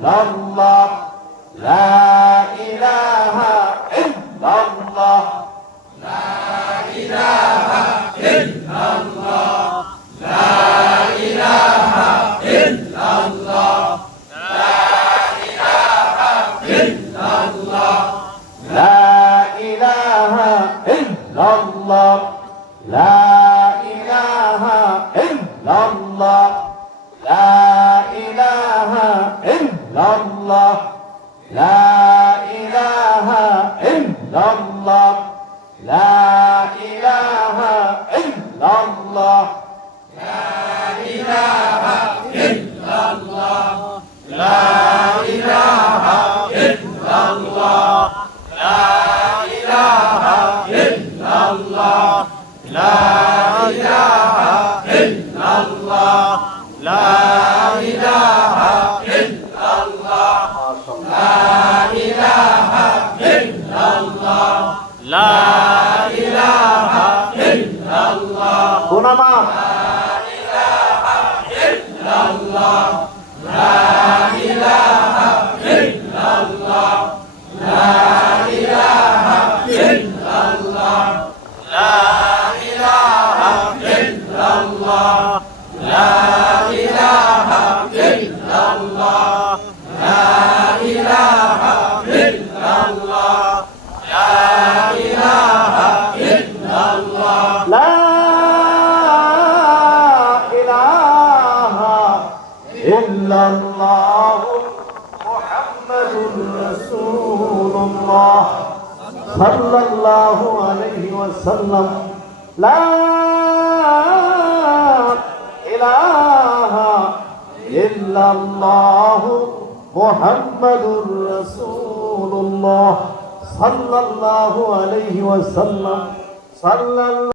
ইল্লাল্লাহ লা ইলাহা ইল্লাল্লাহ লা ইলাহা ইল্লাল্লাহ লা ইলাহা ইল্লাল্লাহ লা ইলাহা ইল্লাল্লাহ লা ইলাহা ইল্লাল্লাহ লা ইলাহা ইল্লাল্লাহ লা ইলাহা ইল্লাল্লাহ লা ইলাহা ইল্লাল্লাহ লা ইলাহা ইল্লাল্লাহ লা ইলাহা ইল্লাল্লাহ লা ইলাহা ইল্লাল্লাহ লা ইলাহা ইল্লাল্লাহ লা ইলাহা ইল্লাল্লাহ লা ইলাহা ইল্লাল্লাহ লা ইলাহা ইল্লাল্লাহ লা ইলাহা ইল্লাল্লাহ গুনামা লা ইলাহা ইল্লাল্লাহ লা ইলাহা ইল্লাল্লাহ লা ইলাহা ইল্লাল্লাহ লা ইলাহা ইল্লাল্লাহ লা ইলাহা ইল্লাল্লাহ লা ইলাহা ইল্লাল্লাহ লা ইলাহা ইল্লাল্লাহ লা ইলাহা ইল্লাল্লাহ মুহাম্মাদুর রাসূলুল্লাহ সাল্লাল্লাহু আলাইহি ওয়াসাল্লাম লা ইলাহা ইল্লাল্লাহ মুহাম্মাদুর রাসূলুল্লাহ সাল্লাল্লাহু আলাইহি ওয়াসাল্লাম